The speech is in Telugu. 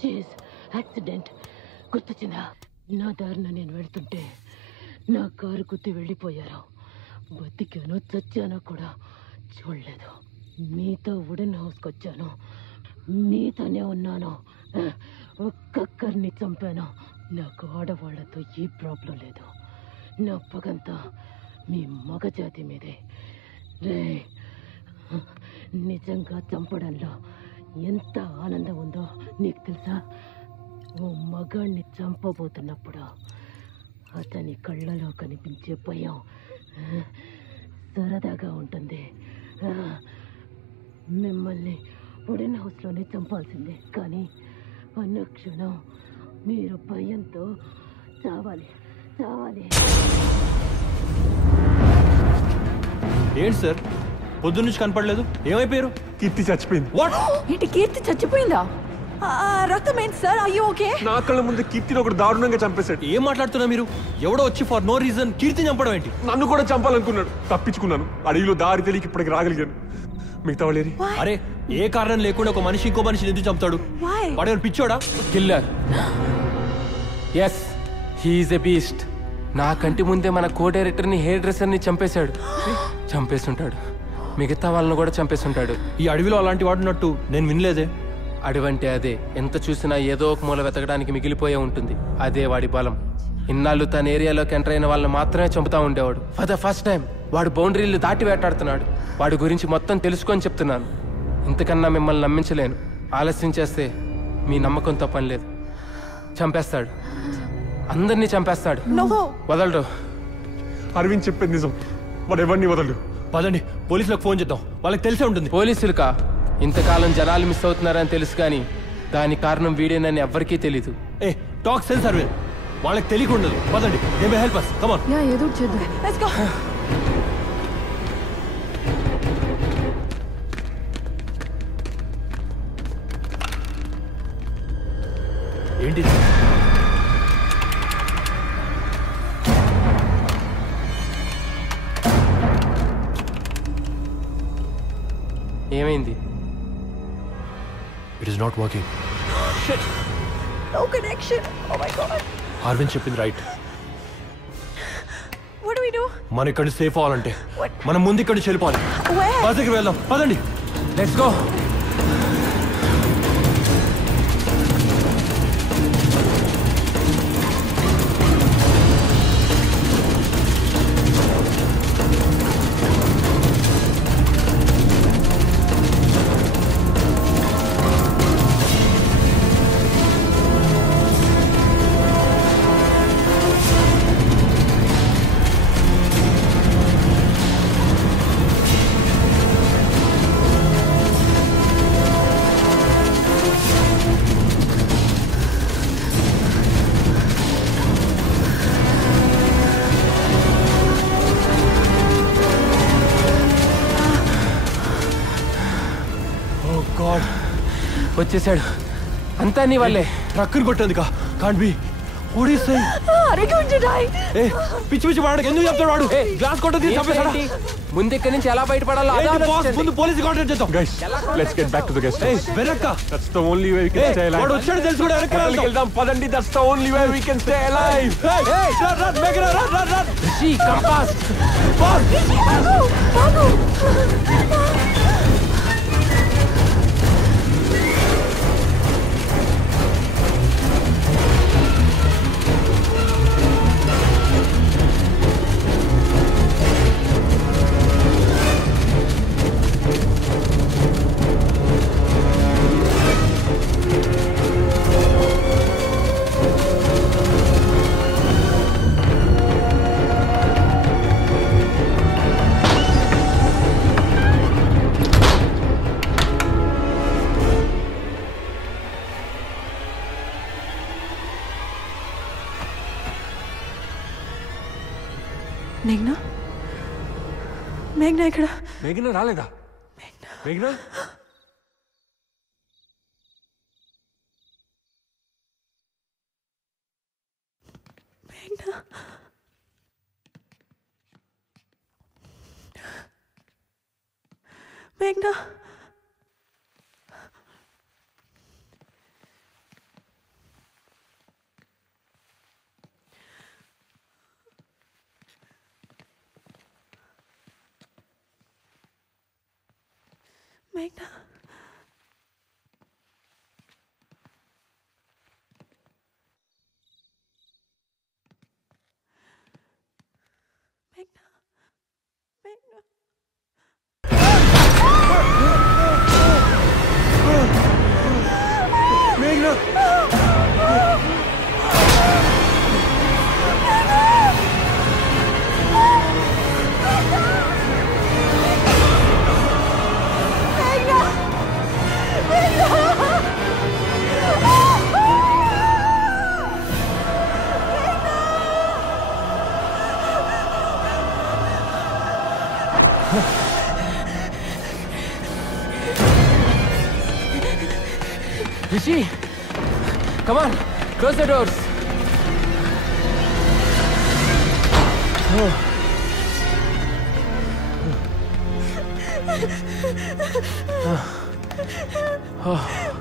చీజ్ యాక్సిడెంట్ గుర్తొచ్చిందా? నా దారిన నేను వెళ్తుంటే నా కారు గుద్ది వెళ్ళిపోయారు. బతికానో చచ్చానో కూడా చూడలేదు. మీతో వుడెన్ హౌస్కి వచ్చాను, మీతోనే ఉన్నాను. ఒక్కొక్కరిని చంపాను. నాకు ఆడవాళ్లతో ఏ ప్రాబ్లం లేదు. నా పగంతా మీ మగజాతి మీదే. రే, నిజంగా చంపడంలో ఎంత ఆనందం ఉందో నీకు తెలుసా? ఓ మగాణ్ణి చంపబోతున్నప్పుడు అతని కళ్ళలో కనిపించే భయం సరదాగా ఉంటుంది. మిమ్మల్ని వుడెన్ హౌస్లోనే చంపాల్సిందే, కానీ అనుక్షణం మీరు భయంతో చావాలి. ఏంటి సార్ పొద్దున్న నుంచి కనపడలేదు? ఏమైపోయారు? కీర్తి చచ్చిపోయింది. వాట్? ఏంటి కీర్తి చచ్చిపోయిందా? రక్తం ఏంటి సార్? అయ్యో ఓకే. నా కళ్ళ ముందు కీర్తిని ఒకటి దారుణంగా చంపేశాడు. ఏం మాట్లాడుతున్నా మీరు? ఎవడో వచ్చి ఫర్ నో రీజన్ కీర్తిని చంపడం ఏంటి? నన్ను కూడా చంపాలనుకున్నాడు. తప్పించుకున్నాను. అడవిలో దారి తెలియక ఇప్పటికి రాగలిగాను. మిగతా వాళ్ళేరి? అరే, ఏ కారణం లేకుండా ఒక మనిషి ఇంకో మనిషిని ఎందుకు చంపుతాడు? వాడు పిచ్చోడా? Killer. Yes, he's a beast. నా కంటి ముందే మన కో డైరెక్టర్ని, హెయిర్ డ్రెస్సర్ని చంపేశాడు. చంపేస్తుంటాడు. మిగతా వాళ్ళని కూడా చంపేస్తుంటాడు. ఈ అడవిలో అలాంటి వాడున్నట్టు నేను వినలేదే. అడవంటే అదే. ఎంత చూసినా ఏదో ఒక మూల వెతకడానికి మిగిలిపోయే ఉంటుంది. అదే వాడి బలం. ఇన్నాళ్ళు తన ఏరియాలోకి ఎంటర్ అయిన వాళ్ళని మాత్రమే చంపుతా ఉండేవాడు. ఫర్ ద ఫస్ట్ టైం వాడు బౌండరీలు దాటి వేటాడుతున్నాడు. వాడి గురించి మొత్తం తెలుసుకొని చెప్తున్నాను. ఇంతకన్నా మిమ్మల్ని నమ్మించలేను. ఆలస్యం చేస్తే మీ నమ్మకంతో పని లేదు. చంపేస్తాడు, అందరినీ చంపేస్తాడు. వదలడు. అరవింద్ చెప్పేది నిజం. వాడు ఎవరిని వదలడు. పదండి, పోలీసులకు ఫోన్ చేద్దాం. వాళ్ళకి తెలిసే ఉంటుంది. పోలీసులుకా? ఇంతకాలం జనాలు మిస్ అవుతున్నారని తెలుసు, కానీ దాని కారణం వీడేనని ఎవ్వరికీ తెలీదు. ఏ టాక్ సెన్స్ అరవింద్, వాళ్ళకి తెలియకుండదు. పదండి, they may help us. Come on. Yeah, ఏదో చేద్దాం. Let's go. ఏంటి? ఏమైంది? It is not working. No connection. Oh my god. Aravind చెప్పింది right. What do we do? మనం ఇక్కడ సేఫ్ అవ్వాలంటే మనం ముందు ఇక్కడ నుంచి వెళ్ళిపోవాలి. బస్ దగ్గర వెళ్దాం. పదండి, లెట్స్ గో. వచ్చేసాడు. అంతా నీ వల్లే. ట్రక్కుని కొట్టేంది can't be. What is saying? Are you going to die? ఏ పిచ్చి పిచ్చి వాడకి ఎందుకు చెప్తాడు వాడు? గ్లాస్ కొట్టది చంపేసాడా? ముందు ఇక్కడి నుంచి ఎలా బయటపడాలో ముందు పోలీస్ కాంటాక్ట్ చేద్దాం. Guys, let's get back to the guest house. వెనక్కా. That's the only way we can stay alive. వాడు వచ్చాడు తెలుసు కూడా వెనక్కి వెళ్దాం. పదండి. That's the only way we can stay alive. Run run make it run run. Rishi, come fast. బాగు. మేఘ్నా, మేఘ్నా ఇక్కడ. మేఘ్నా రాలేదా? మేఘ్నా మేఘ్నా మేఘ్నా Meghna. Meghna. Meghna. మేఘ్నా Rishi, come on, close the doors.